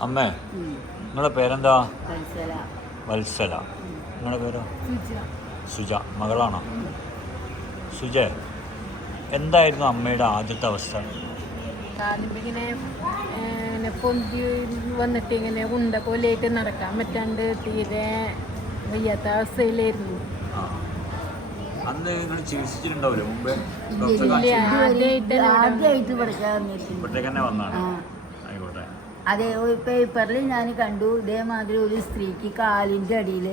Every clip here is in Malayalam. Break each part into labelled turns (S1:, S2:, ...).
S1: അമ്മേ നിങ്ങളുടെ പേരെന്താ? വത്സല. നിങ്ങളുടെ പേരോ?
S2: സുജ.
S1: സുജ. മകളാണോ? സുജ എന്തായിരുന്നു അമ്മയുടെ ആദ്യത്തെ അവസ്ഥ?
S2: ഇങ്ങനെ പൊന്തി വന്നിട്ട് ഇങ്ങനെ ഉണ്ട പോലെയായിട്ട് നടക്കാൻ പറ്റാണ്ട് തീരെ വയ്യാത്ത അവസ്ഥയിലായിരുന്നു.
S1: ആ. അന്ന് നിങ്ങൾ ചികിത്സിച്ചിട്ടുണ്ടാവില്ലേ മുമ്പേ?
S2: ആദ്യമായിട്ട്
S3: ആദ്യമായിട്ട് പഠിക്കാൻ
S1: തന്നെ വന്നാണ്.
S3: അതെ പേപ്പറിൽ ഞാൻ കണ്ടു ഇതേമാതിരി ഒരു സ്ത്രീക്ക് കാലിന്റെ അടിയിൽ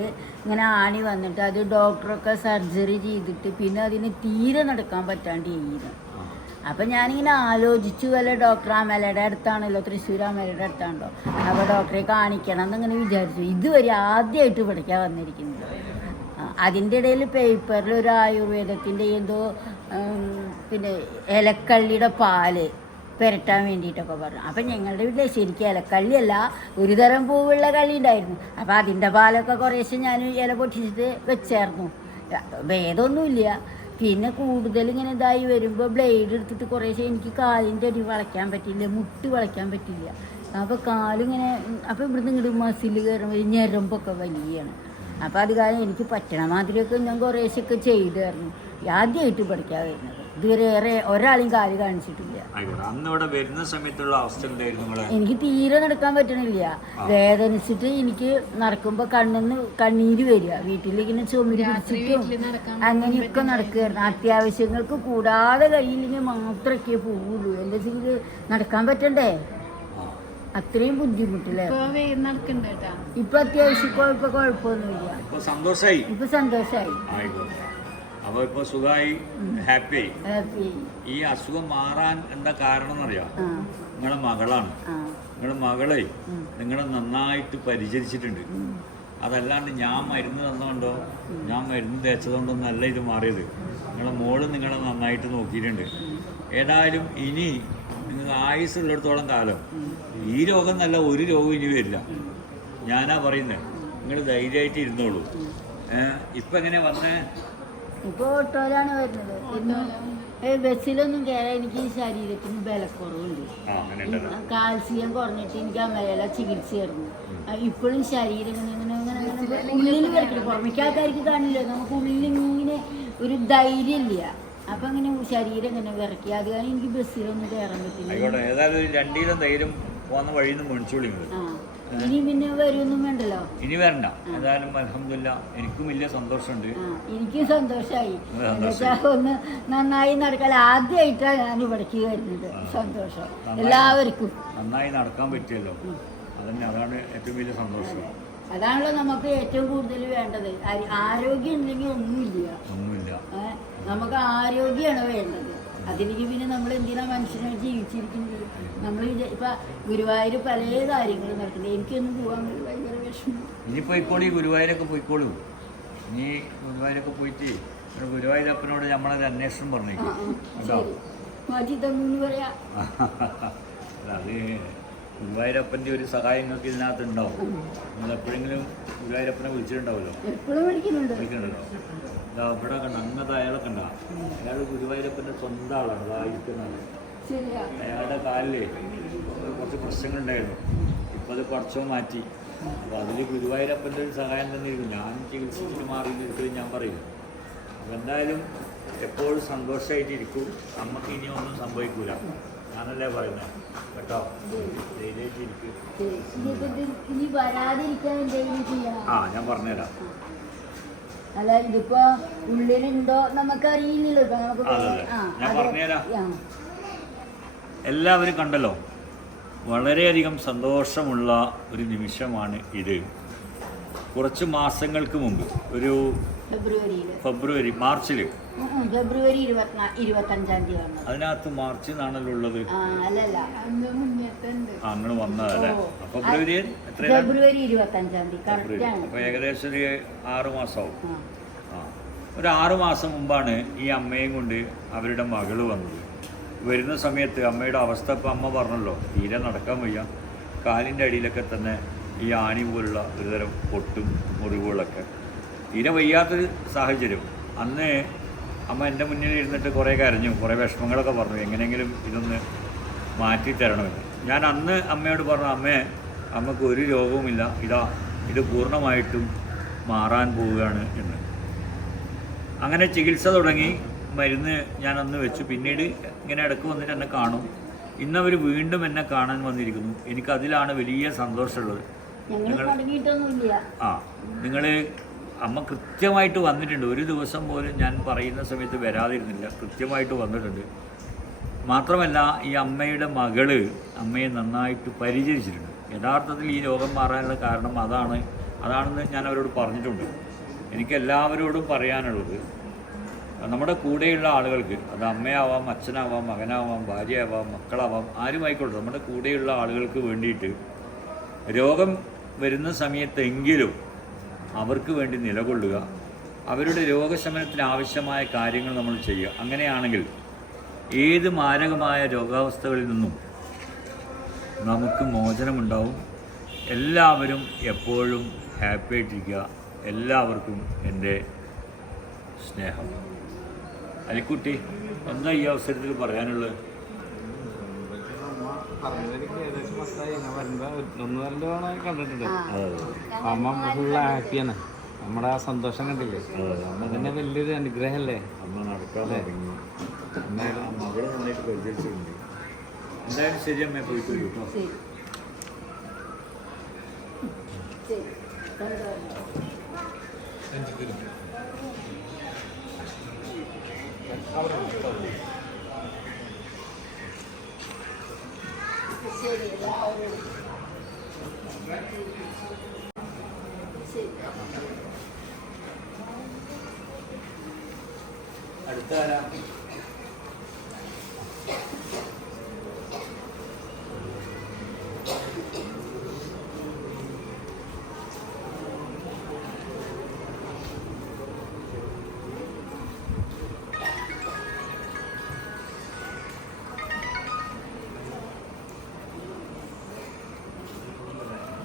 S3: ഇങ്ങനെ ആണി വന്നിട്ട് അത് ഡോക്ടറൊക്കെ സർജറി ചെയ്തിട്ട് പിന്നെ അതിന് തീരെ നടക്കാൻ പറ്റാണ്ട് ചെയ്യുന്നു. അപ്പം ഞാനിങ്ങനെ ആലോചിച്ചു വല്ല ഡോക്ടർ അമലയുടെ അടുത്താണല്ലോ തൃശ്ശൂർ അമലയുടെ അടുത്താണല്ലോ. അപ്പോൾ ഡോക്ടറെ കാണിക്കണം എന്നിങ്ങനെ വിചാരിച്ചു. ഇതുവരെ ആദ്യമായിട്ട് പഠിക്കാൻ വന്നിരിക്കുന്നത്. അതിന്റെ ഇടയിൽ പേപ്പറിൽ ഒരു ആയുർവേദത്തിന്റെ എന്തോ പിന്നെ ഇലക്കള്ളിയുടെ പാൽ പുരട്ടാൻ വേണ്ടിയിട്ടൊക്കെ പറഞ്ഞു. അപ്പം ഞങ്ങളുടെ വീട്ടിൽ ശരിക്കും ഇലക്കള്ളിയല്ല ഒരു തരം പൂവുള്ള കള്ളി ഉണ്ടായിരുന്നു. അപ്പം അതിന്റെ പാലൊക്കെ കുറേശ്ശെ ഞാൻ ഇല പൊട്ടിച്ചിട്ട് വെച്ചായിരുന്നു. ഭേദമൊന്നുമില്ല. പിന്നെ കൂടുതൽ ഇങ്ങനെ ഇതായി വരുമ്പോൾ ബ്ലേഡ് എടുത്തിട്ട് കുറേശ്ശെ എനിക്ക് കാലിന്റെ അടി വളയ്ക്കാൻ പറ്റില്ല മുട്ട് വളയ്ക്കാൻ പറ്റില്ല അപ്പോൾ കാലിങ്ങനെ അപ്പോൾ ഇവിടുന്ന് ഇങ്ങോട്ട് മസിൽ കയറുമ്പോൾ ഞരമ്പൊക്കെ വലിയാണ്. അപ്പോൾ അത് കാരണം എനിക്ക് പറ്റണ മാതിരിയൊക്കെ ഞാൻ കുറേശ്ശൊക്കെ ചെയ്തായിരുന്നു. ആദ്യമായിട്ട് പഠിക്കാൻ വരുന്നത്. ഇതുവരെ ഏറെ ഒരാളെയും കാൽ കാണിച്ചിട്ടില്ല.
S1: ആയിക്കോട്ടെ. അന്ന് ഇവിടെ വരുന്ന സമയത്തുള്ള അവസ്ഥ എന്തായിരുന്നു നിങ്ങളെ?
S3: എനിക്ക് തീരെ നടക്കാൻ പറ്റണില്ല. വേദനിച്ചിട്ട് എനിക്ക് നടക്കുമ്പോൾ കണ്ണിന്ന് കണ്ണീര് വരിക. വീട്ടിലിങ്ങനെ ചുമര് പിടിച്ചിട്ടും അങ്ങനെയൊക്കെ നടക്കുകയായിരുന്നു. അത്യാവശ്യങ്ങൾക്ക് കൂടാതെ കഴിയില്ലെങ്കിൽ മാത്രമൊക്കെ പോവുള്ളൂ. എന്റെ ചെയ്ത്? നടക്കാൻ പറ്റണ്ടേ. അത്രയും ബുദ്ധിമുട്ടില്ലേ?
S2: ഇപ്പൊ
S3: അത്യാവശ്യം ഇപ്പൊ ഇപ്പൊ കുഴപ്പമൊന്നുമില്ല.
S1: ഇപ്പൊ സന്തോഷമായി
S3: ഇപ്പൊ സന്തോഷമായി
S1: ആയിക്കോട്ടെ സുഖമായി
S3: ഹാപ്പി
S1: ഈ അസുഖം മാറാൻ എന്താ കാരണം എന്നറിയാം നിങ്ങളെ മകളാണ്.
S3: നിങ്ങളെ
S1: നിങ്ങളുടെ മകളെ നിങ്ങളെ നന്നായിട്ട് പരിചരിച്ചിട്ടുണ്ട്. അതല്ലാണ്ട് ഞാൻ മരുന്ന് തന്നതുകൊണ്ടോ ഞാൻ മരുന്ന് തേച്ചതുകൊണ്ടൊന്നല്ല ഇത് മാറിയത്. നിങ്ങളെ മോൾ നിങ്ങളെ നന്നായിട്ട് നോക്കിയിട്ടുണ്ട്. ഏതായാലും ഇനി നിങ്ങൾ ആയുസ് ഉള്ളിടത്തോളം കാലം ഈ രോഗം നല്ല ഒരു രോഗം ഇനി വരില്ല. ഞാനാ പറയുന്നത് നിങ്ങൾ ധൈര്യമായിട്ട് ഇരുന്നോളൂ. ഇപ്പം എങ്ങനെ വന്നേ?
S3: ഇപ്പൊ ഓട്ടോയിലാണ് വരുന്നത്. പിന്നെ ബസ്സിലൊന്നും കയറാൻ എനിക്ക് ഈ ശരീരത്തിന് ബലക്കുറവുണ്ട്. കാൽസ്യം കുറഞ്ഞിട്ട് എനിക്ക് അമല ചികിത്സയായിരുന്നു. ഇപ്പോഴും ശരീരം ഇങ്ങനെ ഇങ്ങനെ ഉള്ളിൽ കിടക്കണം പുറമേക്ക് ആൾക്കാർക്ക് കാണില്ല. നമുക്ക് ഉള്ളിലിങ്ങനെ ഒരു ധൈര്യമില്ല. അപ്പൊ അങ്ങനെ ശരീരം ഇങ്ങനെ വിറക്കി. അത് കാരണം എനിക്ക് ബസ്സിലൊന്നും കയറാൻ പറ്റില്ല. ഇനി പിന്നെ വരുമൊന്നും വേണ്ടല്ലോ
S1: ഇനി വരണ്ട. ഏതായാലും അലഹമില്ല എനിക്കും വലിയ സന്തോഷമുണ്ട്.
S3: എനിക്കും സന്തോഷമായി ഒന്ന് നന്നായി നടക്കാൻ ആദ്യമായിട്ടാണ് ഞാൻ ഇവിടേക്ക് വരുന്നത്. സന്തോഷം. എല്ലാവർക്കും.
S1: നന്നായി നടക്കാൻ പറ്റിയല്ലോ. അതന്നെ അതാണ് ഏറ്റവും വലിയ സന്തോഷം.
S3: അതാണല്ലോ നമുക്ക് ഏറ്റവും കൂടുതൽ വേണ്ടത്. ആരോഗ്യം ഉണ്ടെങ്കിൽ ഒന്നുമില്ല.
S1: ഒന്നുമില്ല.
S3: നമുക്ക് ആരോഗ്യമാണ് വേണ്ടത്. അതിലേക്ക് പിന്നെ നമ്മൾ എന്തിനാ മനുഷ്യനെ ജീവിച്ചിരിക്കുന്നത് നമ്മൾ ഇപ്പൊ ഗുരുവായൂർ പല കാര്യങ്ങളും നടക്കുന്നത് എനിക്കൊന്നും പോകാൻ വേണ്ടി ഭയങ്കര വിഷമം.
S1: ഇനി പോയിക്കോളി ഗുരുവായൂരൊക്കെ പോയിക്കോളൂ. ഇനി ഗുരുവായൂരൊക്കെ പോയിട്ട് ഗുരുവായൂരപ്പനോട് നമ്മളൊരു അന്വേഷണം പറഞ്ഞു
S3: ആ, ആ,
S1: കേട്ടോ?
S3: തന്നു പറയാ.
S1: അത് ഗുരുവായൂരപ്പന്റെ ഒരു സഹായം നിങ്ങൾക്ക് ഇതിനകത്ത് ഉണ്ടാവും നിങ്ങൾ എപ്പോഴെങ്കിലും ഗുരുവായൂരപ്പനെ വിളിച്ചിട്ടുണ്ടാവുമല്ലോ? ഇതാ ഇവിടെ കണ്ട അങ്ങനത്തെ അയാളൊക്കെ കണ്ട അയാൾ ഗുരുവായൂരപ്പന്റെ സ്വന്തം ആളാണ്
S3: ശരിയാ.
S1: അയാളുടെ കാലിൽ കുറച്ച് പ്രശ്നങ്ങളുണ്ടായിരുന്നു. ഇപ്പൊ അത് കുറച്ചോ മാറ്റി. അപ്പോൾ അതിൽ ഗുരുവായൂരപ്പന്റെ ഒരു സഹായം തന്നെ ഇരിക്കും ഞാൻ ചികിത്സിച്ചിട്ട് മാറി ഒരിക്കലും ഞാൻ പറയും എന്തായാലും എപ്പോഴും സന്തോഷമായിട്ടിരിക്കും നമുക്ക് ഇനി ഒന്നും സംഭവിക്കൂല. ഞാനല്ലേ പറയുന്നത് കേട്ടോ?
S3: എന്തെങ്കിലും ചെയ്യണം.
S1: ആ ഞാൻ പറഞ്ഞുതരാം.
S3: അല്ല ഇതിപ്പോ ഉള്ളിലുണ്ടോ നമുക്ക്. ആ,
S1: ഞാൻ പറഞ്ഞുതരാം. എല്ലാവരും കണ്ടല്ലോ വളരെയധികം സന്തോഷമുള്ള ഒരു നിമിഷമാണ് ഇത് കുറച്ച് മാസങ്ങൾക്ക് മുമ്പ് ഒരു
S3: ഫെബ്രുവരിയിൽ
S1: ഫെബ്രുവരി മാർച്ചിൽ
S3: ഫെബ്രുവരി ഇരുപത്തഞ്ചാം തീയതി
S1: അതിനകത്ത് മാർച്ച് നാണല്ലുള്ളത് അങ്ങനെ വന്നതല്ലേ. ഫെബ്രുവരി
S3: ഫെബ്രുവരി ഇരുപത്തഞ്ചാം തീയതി
S1: അപ്പോൾ ഏകദേശം ഒരു ആറു മാസമാവും. ഒരു ആറു മാസം മുമ്പാണ് ഈ അമ്മയും കൊണ്ട് അവരുടെ മകൾ വന്നത്. വരുന്ന സമയത്ത് അമ്മയുടെ അവസ്ഥ ഇപ്പം അമ്മ പറഞ്ഞല്ലോ തീരെ നടക്കാൻ വയ്യ. കാലിന്റെ അടിയിലൊക്കെ തന്നെ ഈ ആണി പോലുള്ള ഒരുതരം പൊട്ടും മുറിവുകളൊക്കെ. തീരെ വയ്യാത്തൊരു സാഹചര്യം. അന്ന് അമ്മ എന്റെ മുന്നിൽ ഇരുന്നിട്ട് കുറേ കരഞ്ഞു. കുറേ വിഷമങ്ങളൊക്കെ പറഞ്ഞു. എങ്ങനെയെങ്കിലും ഇതൊന്ന് മാറ്റി തരണമെന്ന്. ഞാൻ അന്ന് അമ്മയോട് പറഞ്ഞു അമ്മേ അമ്മയ്ക്ക് ഒരു രോഗവുമില്ല. ഇതാ ഇത് പൂർണമായിട്ടും മാറാൻ പോവുകയാണ് എന്ന്. അങ്ങനെ ചികിത്സ തുടങ്ങി. മരുന്ന് ഞാൻ അന്ന് വെച്ചു. പിന്നീട് ഇങ്ങനെ ഇടയ്ക്ക് വന്നിട്ട് എന്നെ കാണും. ഇന്നവർ വീണ്ടും എന്നെ കാണാൻ വന്നിരിക്കുന്നു. എനിക്കതിലാണ് വലിയ സന്തോഷമുള്ളത്. ആ നിങ്ങൾ അമ്മ കൃത്യമായിട്ട് വന്നിട്ടുണ്ട്. ഒരു ദിവസം പോലും ഞാൻ പറയുന്ന സമയത്ത് വരാതിരുന്നില്ല. കൃത്യമായിട്ട് വന്നിട്ടുണ്ട്. മാത്രമല്ല ഈ അമ്മയുടെ മകൾ അമ്മയെ നന്നായിട്ട് പരിചരിച്ചിട്ടുണ്ട്. യഥാർത്ഥത്തിൽ ഈ രോഗം മാറാനുള്ള കാരണം അതാണ്. അതാണെന്ന് ഞാൻ അവരോട് പറഞ്ഞിട്ടുണ്ട്. എനിക്ക് എല്ലാവരോടും പറയാനുള്ളത് നമ്മുടെ കൂടെയുള്ള ആളുകൾക്ക് അത് അമ്മയാവാം അച്ഛനാവാം മകനാവാം ഭാര്യയാവാം മക്കളാവാം ആരുമായിക്കോട്ടെ നമ്മുടെ കൂടെയുള്ള ആളുകൾക്ക് വേണ്ടിയിട്ട് രോഗം വരുന്ന സമയത്തെങ്കിലും അവർക്ക് വേണ്ടി നിലകൊള്ളുക. അവരുടെ രോഗശമനത്തിന് ആവശ്യമായ കാര്യങ്ങൾ നമ്മൾ ചെയ്യുക. അങ്ങനെയാണെങ്കിൽ ഏത് മാരകമായ രോഗാവസ്ഥകളിൽ നിന്നും നമുക്ക് മോചനമുണ്ടാവും. എല്ലാവരും എപ്പോഴും ഹാപ്പി ആയിട്ടിരിക്കുക എല്ലാവർക്കും എന്റെ സ്നേഹം. അലിക്കുട്ടി എന്താ ഈ അവസരത്തിൽ പറയാനുള്ളത്?
S4: പറഞ്ഞതെനിക്ക് ഏകദേശം മനസ്സിലായി. ഞാൻ വരുമ്പോ ഒന്ന് രണ്ട് തവണ കണ്ടിട്ടുണ്ട്. അമ്മ ഫുള്ള് ഹാപ്പിയാണ് നമ്മുടെ ആ സന്തോഷം കണ്ടില്ലേ? അതിന്റെ വലിയൊരു അനുഗ്രഹമല്ലേ?
S1: അമ്മ നടക്കാതെ തുടങ്ങി. അമ്മ ആ മകളെ നന്നായിട്ട് പരിചരിച്ചിട്ടുണ്ട് എന്തായാലും ശരി അമ്മ പോയിട്ട് കേട്ടോ.
S3: ശരി. ശരി.
S1: അടുത്ത